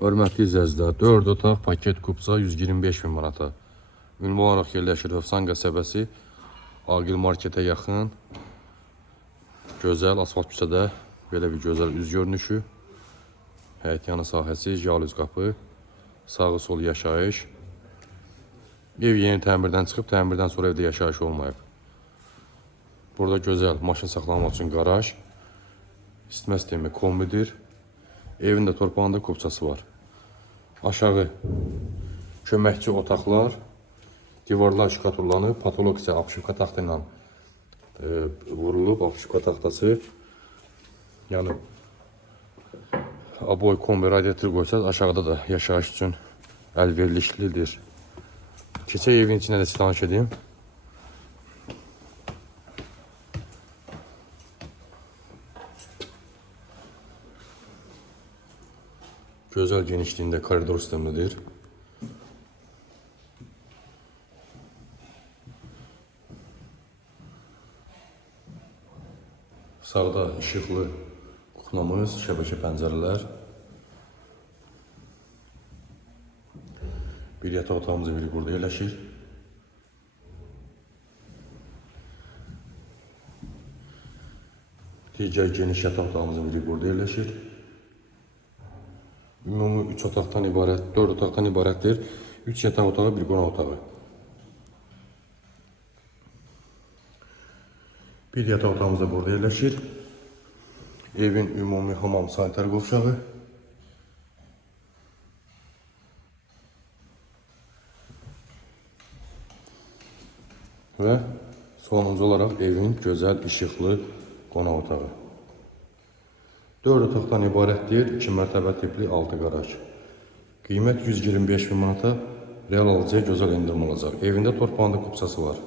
Hörmətli izləyicilər, 4 otaq paket kupça 125 min manata. Ünvan olaraq yerləşir Hövsan qəsəbəsi, Aqil marketə yaxın, gözəl asfalt küçədə belə bir gözəl üz görünüşü, həyətyanı sahəsi, jalüz qapı, sağı sol yaşayış. Ev yeni təmirdən çıxıb, təmirdən sonra evdə yaşayış olmayıb. Burada gözəl maşın saxlamaq üçün qaraj, isitmə sistemi kombidir. Evin də torpağında kupçası var. Aşağı köməkçi otaqlar, divarlar şkaturlanıb, patolog isə apşivka taxtı ilə vurulub, apşivka taxtası. Yəni, aboy kombi radiator qoysaq, aşağıda da yaşayış üçün əlverişlidir. Keçək evin içinə də tanış edeyim. Gözəl genişliyində koridor sistemidir. Sağda işıqlı kuxnamız, şəbəkə pəncərələr. Bir yataq otağımızın biri burada yerləşir. Digər geniş yataq otağımızın biri burada yerləşir. Ümumi 3 otaqdan ibarət, 4 otaqdan ibarətdir. 3 yataq otağı, bir qonaq otağı. Bir yataq otağımız da burada yerləşir. Evin ümumi hamam sanitar qovşağı. Və sonuncu olaraq evin gözəl işıqlı qonaq otağı. 4 otaqdan ibarətdir, 2 mərtəbə tipli 6 qaraj. Qiymət 125 min manata, real alıcıya gözəl endirim olacaq. Evində torpağında kupçası var.